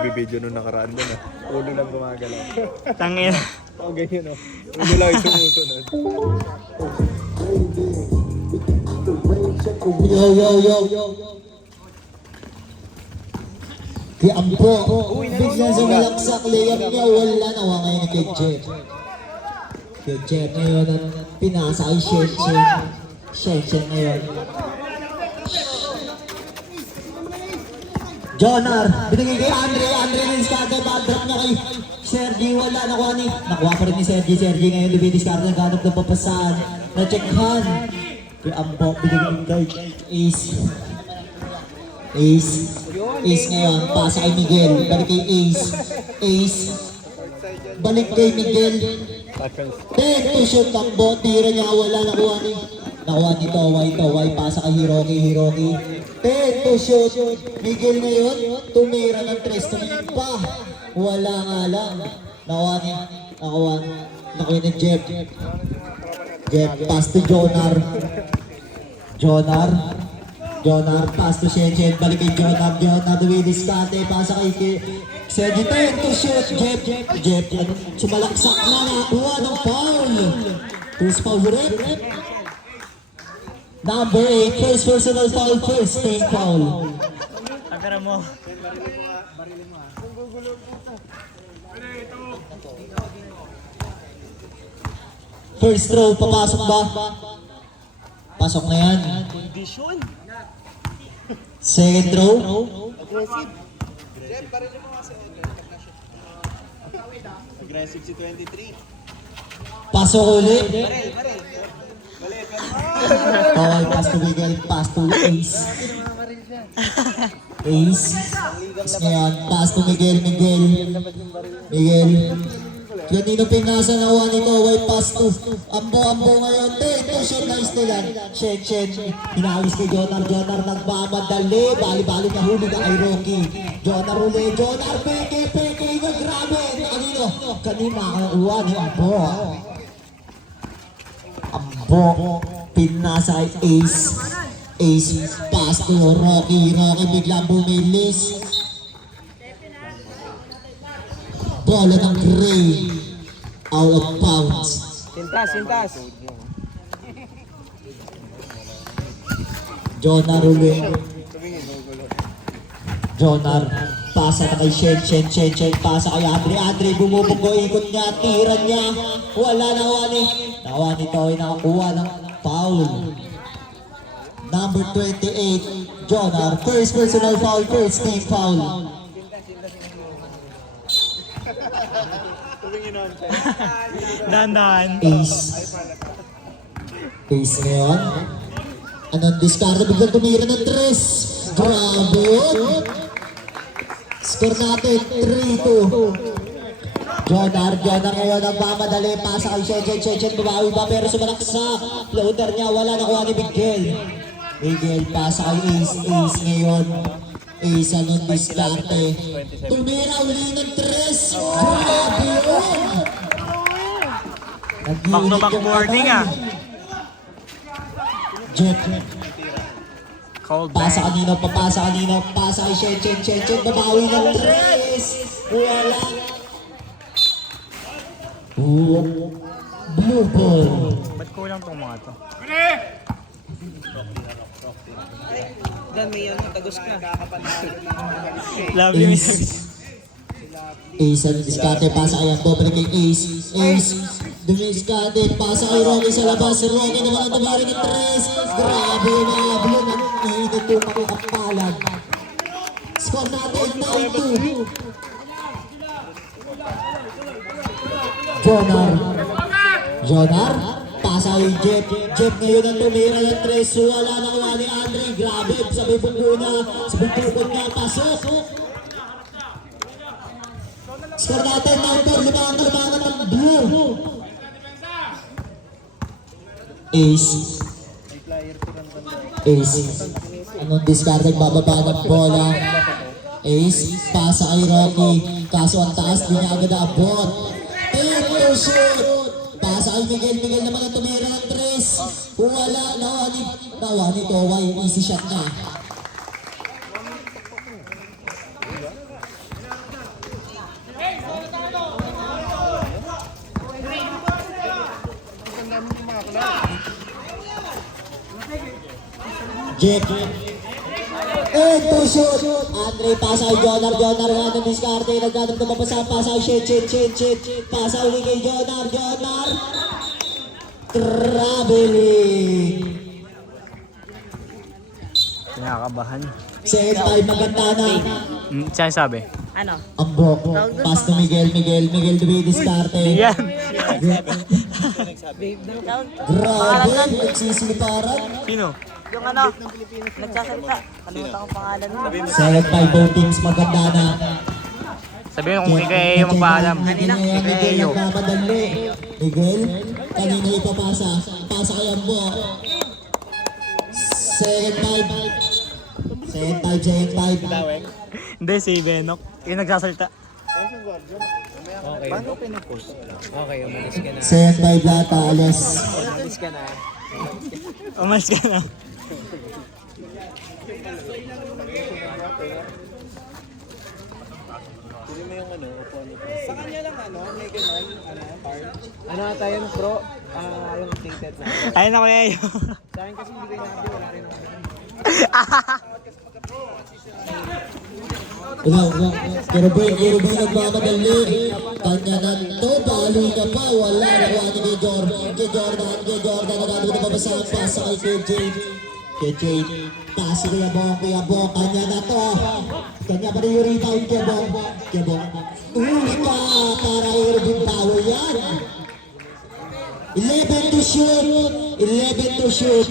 nagbibideo nung nakaraan doon ah. Ulo lang gumagalaw. Tangin. Oo, ganyan oh. Ulo lang yung sumusunod. Yo. Kaya ampo, bigla sa malaksak layup niya, wala nawa ngayon kay Jeff. Kay Jeff ngayon at pinasa kay Shen ngayon. Jonar, binigay kay Andre na-discard, bad drop niya kay Sergi, wala, nakuha pa rin ni Sergi ngayon, lumidiscard, naghanap ng papasahan, na-checkhan. Kaya ampo, binigay kay Ace ngayon, pasa kay Miguel, balik kay Ace, balik kay Miguel, 10 to shoot, takbo, tira niya, wala, nakuha ni Toway, pasa kay Hiroki, 10 to shoot, Miguel ngayon, tumira ng 3, tumingin pa, wala nga lang, nakuha ni Jeff, pass to Jonar, pass to Shen, balik kay Jonar, dumidiscarte, pasa kay Sergi, 10 to shoot, Jeff, sumalaksak na, nakakuha ng foul. First foul rep. Number 8, first personal foul, first team foul. Agara mo. First throw, papasok ba? Pasok na yan. Condition. Second throw. Aggressive si 23. Pasok ulit. Okay, pass to Miguel, pass to Ace ngayon, pass to Miguel. Kanino pinasa na uwan nito, white pass to Ambo ngayon, 10 to shoot na istilan. Shen, hinalis kay Jonar, nagmamadali, bali na huli na kay Rocky. Jonar, peke na grabe. Kanina ang uwan ni Ambo, pinasa kay Ace, pass to Rocky biglang bumilis. Bola ng Gray, out of bounds. Sintas. Jonar, pasa na kay Shen, pasa kay Andre, bumubugo, ikot niya, tira niya, wala nakuha nito ay nakakuha ng foul. Number 28, Jonar, first personal foul, first team foul. Dandan. Ace ngayon. Anong discard? Biglang tumira ng 3. Grabe yun. Score natin, 3-2. Jonar ngayon ang mamadali. Pasa kay Shen, bumawi ba? Pero sumalaksak. Floater niya, wala, nakuha ni Miguel, pasa kay Ace ngayon. Ace anong discarte. Tumira uli ng 3. Grabe yun. Back-to-back boarding ah. Jeff, Cold pasa bang. kanino, pasa kay Shen, babawi ng 3. Wala. Blue ball. Ba't kulang tong mga to? Dami yan, tagos ka. Lovely Mr. Ace ang discarte, pasa kay Ambo, balik kay Ace, dumiskarte, pasa kay Rocky sa labas, Rocky naman ang tumira ng 3. Grabe yung mga blue na iinit yung makakapalag. Score natin, 9-2. Jonar, pasa kay Jeff ngayon ang tumira ng 3, wala na kuha ni Andre, grabe, sa bubong niya, pasok. Score natin, 9-4, lumangan ng blue. Ace, anong discard, nagbababa ng bola. Ace, pasa kay Rocky, kaso ang taas, di niya agad abot. 10 to shoot. Pasa kay Miguel naman ang tumira ng 3. Wala, nawa ni Toway, easy shot niya. Jeep. And to shoot. Andre pasa kay Jonar. Jonar nga ng diskarte. Naghanap na mapasa. Pasa kay Shit. Pasa ulit kay Jonar. Traveling. Kinakabahan. Second time maganda na. Siya sabi. Ano? Ambok. Pass to Miguel Dewey diskarte. Yan. Grabe. Nagsisiliparan. Sino? Yung ano, nagsasalita. Kalimutan ko pangalan mo. Second time both teams maganda na. Sabihin mo kung kay Eyo magpaalam. Miguel nagmamadali. Miguel, kanina ipapasa. Pasa kay Ambo. Second time. Hindi, si Benok. Yung nagsasalita. Second time lahat alas. Umalis ka na. Pili mo yung ano, upuan nito. Sa kanya lang ano, may ganon, part. Ano ata yun, bro? Yung tinted na. Ayun ako Eyo. Sa akin kasi hindi ko inabi, wala rin ako. Kirby nagmamadali. Kanya na to, balo na pa. Wala na wala ni Jordan. Nagano na pabasahan pa sa kay KJ. Pasi kay Abong. Kanya na to. Kanya pa rin yung rebound kay Abong. Uli ka para Irving Power yan. 11 to shoot.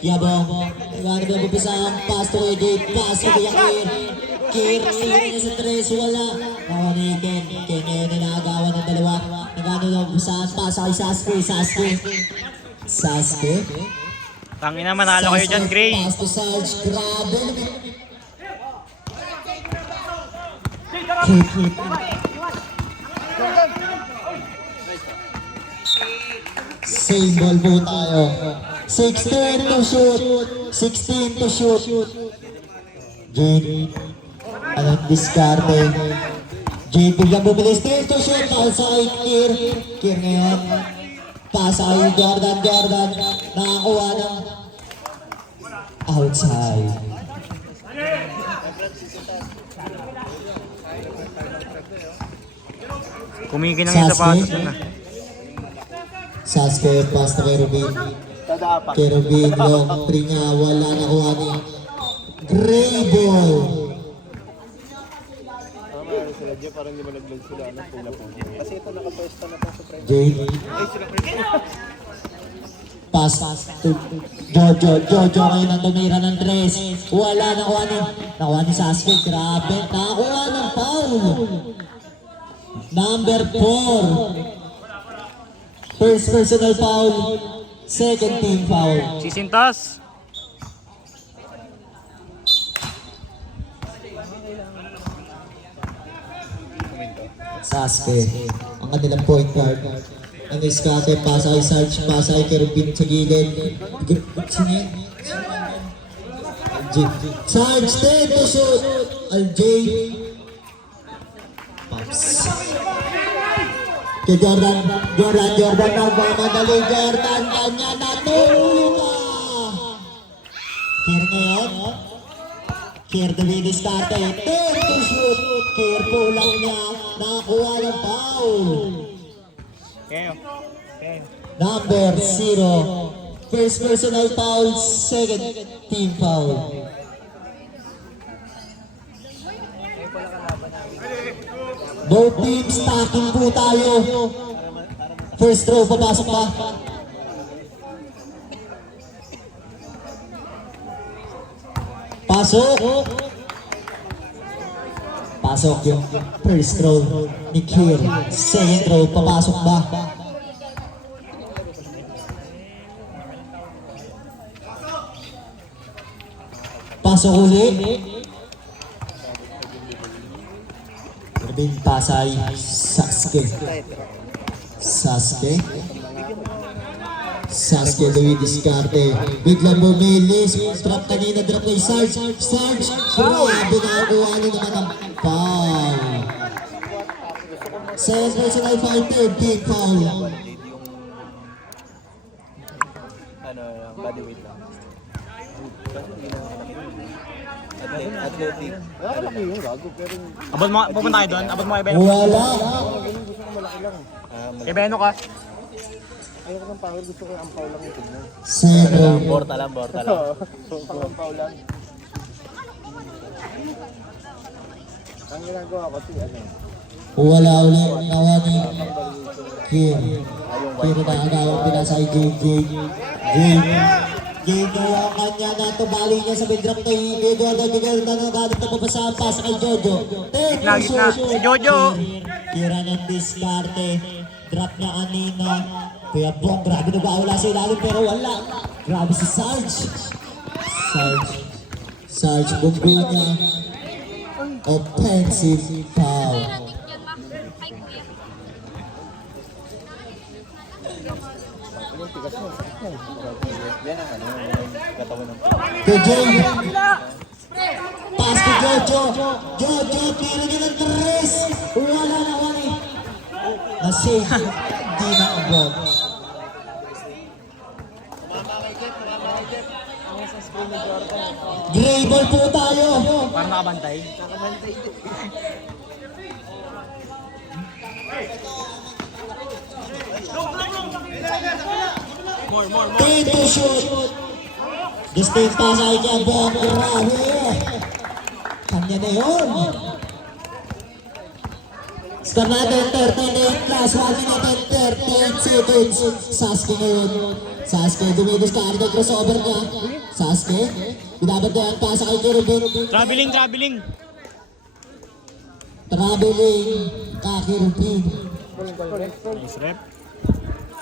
Yabong. Nagano na pabasahan. Pass to kay Gate. Pass to kay Kir, niya sa tres, wala. Ako ni Ken ngayon nagagawa ng dalawa. Nagano lang sa pasa kay Sasuke. Tangina, manalo kayo dyan, Gray. Pass to Sarge, grabe. Same ball po tayo. 16 to shoot. Jade. Anong diskarte? Jade biglang bumilis. 10 to shoot. Pasa kay Kir ngayon. Pasa kay Jordan. Nakakuha ng outside. Kumikinang yung sapatos na. Sasuke, pass na kay Rubin. Kay Rubin, long 3 niya. Wala nakuha ni Gray ball. Sila dyan, parang hindi mo nag-vlog sila, pula po. Kasi ito nakapwesta na to sa friend. Jade. Pass to Jojo ngayon ang tumira ng tres. Wala nakuha ni Sasuke. Grabe. Nakakuha ng foul. Number 4. First personal foul. Second team foul. Sisintas. Sasuke. Ang kanilang point guard. Ang iskate, pasa kay Sarge, pasa kay Kerubin sa gilid. Sino yan? Sarge, 10 to shoot. Al-J. Pops. Kay Jordan nagmamadali. Jordan, kanya natulog. Kir ngayon. Kir David start. 10 to shoot. Kir pulang niya. Nakakuha ng foul. Eyo. Number 0. First personal foul, second team foul. Both teams stacking po tayo. First row, papasok pa. Pasok yung first row ni Kir. Second row, papasok ba? Pasok ulit. Irving Pasay, Sasuke Louis Discarte. Biglang bumilis. Trap kanina, drop kay Sarge. Grabe nakakuha na naman ang foul. Second personal foul, third team foul. Ano, body weight lang. malaki yung gago, pero yung Abot mo, pupunta kayo doon? Abot mo kay Beno? Wala. ganun gusto ko malaki lang. Kay Beno ka? Ayoko ng power, gusto ko yung ampaw lang yung tignan. Zero. Borta lang. Pang-ampaw lang. Ang ginagawa ko ano, Wala ulit. Nawa ni Kim. Pero nakagawang pinasa kay JJ. JJ ang kanya na tubali niya sa midrop kay Eduardo Miguel na nagamit na papasahan pa sa kay Jojo. Gitna. Si Jojo. Tira ng diskarte. Drop niya kanina. Kuya Bong, grabe nag-aawala sa ilalim pero wala. Grabe si Sarge. Sarge Bumbunya. Offensive foul. yung tigas mo, sakit yan. Yan ang ano, yung katawan ng Jojo. Pass to Jojo. Jojo, tira niya ng tres. Wala na wala. Na-save. Hindi na abot. Gray ball po tayo. Parang nakabantay. Three to shoot. Distinct pass ay kay Bong. Grabe. Kanya na yun. Score natin 38 plus 1 minute 38 seconds. Sasuke ngayon. Sasuke, dumidus ka. Ardo crossover niya. Sasuke. Binabat niya ang pasa kay Kirubin. Traveling. Traveling. Ka Kirubin. Nice rep.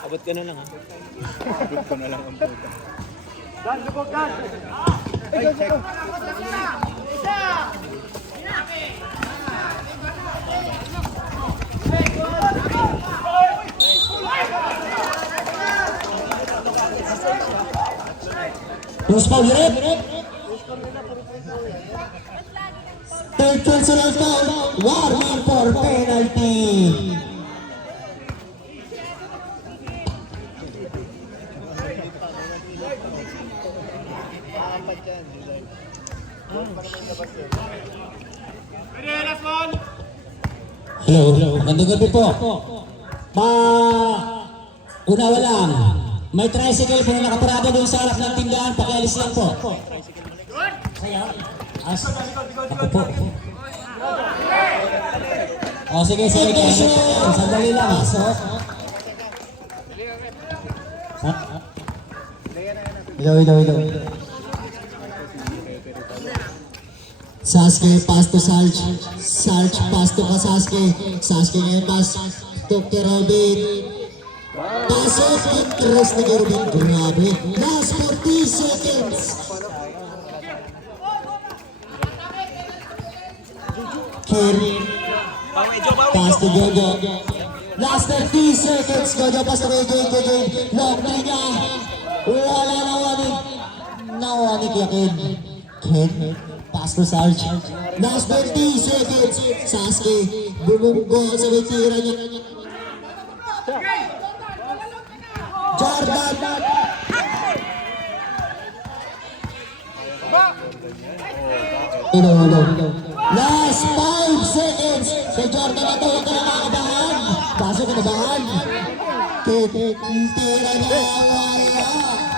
abot ka na lang ha. Abot ko na lang ang puta. Terus foul rep. Third personal foul. Warning for penalty. Hello, magandang gabi po. Una lang, may tricycle po na nakaparada doon sa harap ng tindahan, pakialis lang po. Ako po. O sige, sandali lang. Hello. Sasuke, pass to Sarge. Sarge, pass to Sasuke. Sasuke ngayon, pass to Kerobin. Pasok, interest ni Kerobin. Grabe. Last 40 seconds. Kerobin. Pass to Jojo. Last 30 seconds. Jojo, pass to Jojo. Long play niya. Wala nawanik yakin. Ken. Pass to Sarge. Last 20 seconds. Sasuke. Bumunggo sa may tira niya. Jordan. Hello. Last 5 seconds. Kay Jordan na ito. Huwag ka na nakakabahan. Pasok ka na bahan. Tira niya. Wala.